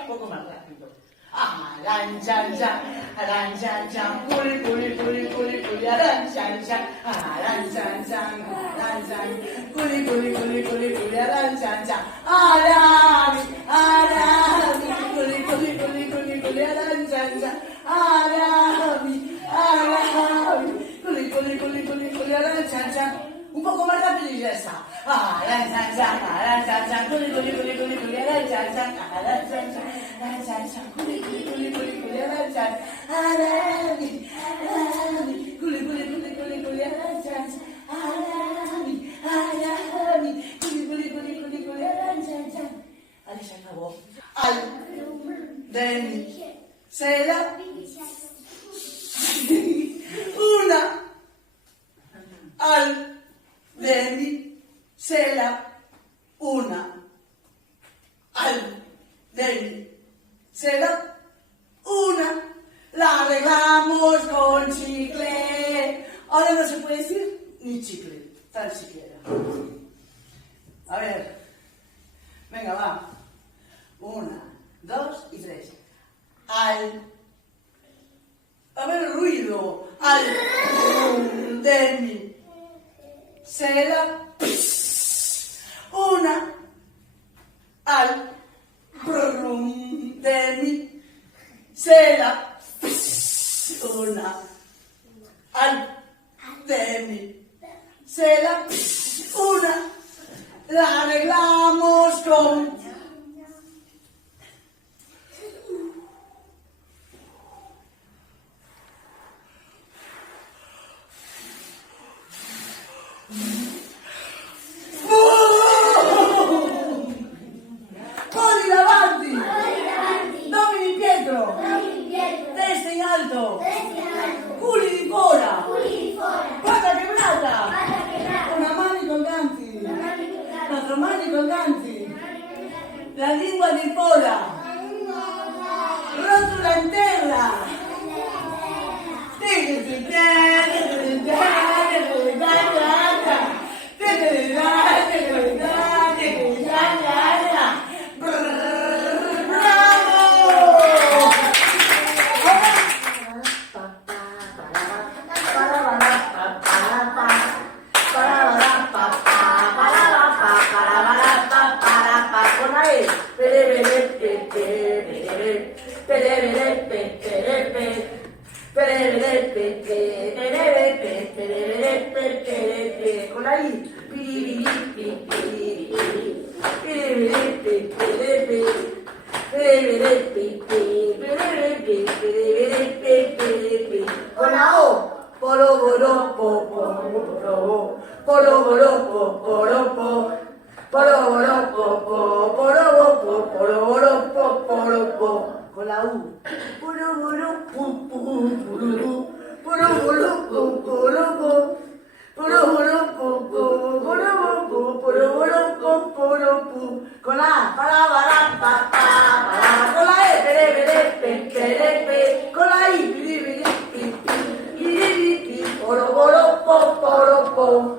Un poco más rápido. Aranchan, aranchan, culi, culi, culi, culi, culi, aranchan, aranchan, aranchan, culi, culi, culi, culi, culi, aranchan, arami, arami, culi, culi, culi, culi, culi, aranchan, arami, arami, culi, culi, culi, culi, culi, aranchan. Un poco más rápido y ya está. Aranchan, aranchan, culi, culi, culi, culi, culi, aranchan, aranchan, culi, culi, culi, culi, culi, aranchan, arami, arami, culi, culi, culi, culi, culi, aranchan, arami, arami, culi, culi, culi, culi, culi, aranchan. Vale, se acabó. Al de mi seda una al de mi seda una al de mi seda una la arreglamos con chicle. Ahora no se puede decir ni chicle, tan siquiera. A ver, venga, va. 1, 2 y 3. A ver el ruido. Al de mi seda una al de mi seda una al de mi seda una la arreglamos con culi di fora, pata quebrata, una mano colganti, l'altra mano colganti, la lingua di fora, rotola in terra, con la I, con la O, polo, polo, polo, polo, polo, polo, polo, con la U. Con la A, con la E, con la I, polo.